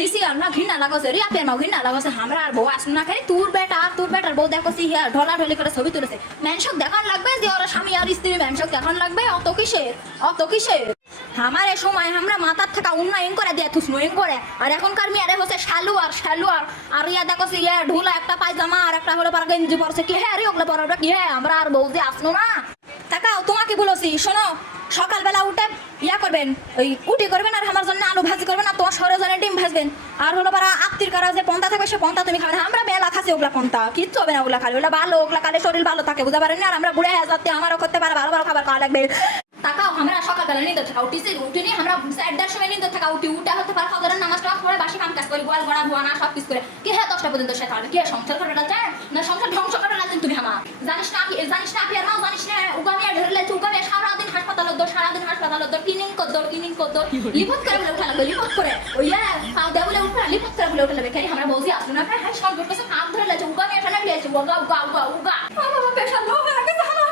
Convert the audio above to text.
CC আমরা ঘৃণা লাগছে রিয়া পেন ঘৃণা লাগছে আমরা আর বউ আসুন না খালি তোর বেটার বউ দেখো সি হিয়া ঢলা ঢলি করে ছবি তুলেছে মেনশক দেখান লাগবে যে ওরা স্বামী আর স্ত্রী মেনশক দেখান লাগবে অত কিসের আমার এই সময় আমরা মাথার থাকা উন্নয়ন করে দিয়ে থুসনয়ন করে আর এখনকার মেয়েরে হচ্ছে শালুয়ার আর ইয়া দেখো সি ইয়া ঢোলা একটা পায়জামা আর একটা হলো পারা গেঞ্জি পরছে কি হ্যাঁ রে ওগুলো পরাটা কি হ্যাঁ আমরা আর বউ যে আসলো না তাকাও তোমাকে বলেছি শোনো সকালবেলা উঠে ইয়া করবেন ওই উটি করবেন আর আমার জন্য আলু ভাজি করবেন আর তোমার সরজনে ডিম ভাজবেন আর হলো পারা আত্মীর কারা যে পন্থা থাকবে সে পন্থা তুমি খাবে না আমরা বেলা খাচ্ছি ওগুলা পন্থা কিচ্ছু হবে না ওগুলা খালি ওগুলা ভালো ওগুলা খালে শরীর ভালো থাকে বুঝতে পারেন না আর আমরা বুড়ে হয়ে যাতে আমারও করতে পারে ভালো ভালো খাবার খাওয়া লাগবে তাকাও আমরা সকালবেলা নিতে থাকা উঠি নিয়ে আমরা 4টার সময় নিতে থাকা উঠা হতে পারে খাওয়া নামাজ টামাজ পড়ে বাসি কাম কাজ করি গোয়াল গড়া ধোয়া না সব কিছু করে কি হ্যাঁ 10টা পর্যন্ত সে খাবে কি সংসার করাটা চায় না সংসার ধ্বংস করাটা চান তুমি আমার জানিস না কি আর নাও জানিস না উগামি আর ধরলে উগামি সারাদিন হাসপাতাল ক্লিনিং করদর লিপট করে বলে উঠা লাগবে লিপট করে ওই খাওয়া দাওয়া বলে উঠা লিপট করে বলে উঠা লাগবে খালি আমরা বলছি আসুন না হ্যাঁ সব করতেছে কাম ধরে লাগছে উগামি এটা না লিয়েছে উগা বাবা পেশা লো হয়ে গেছে আমার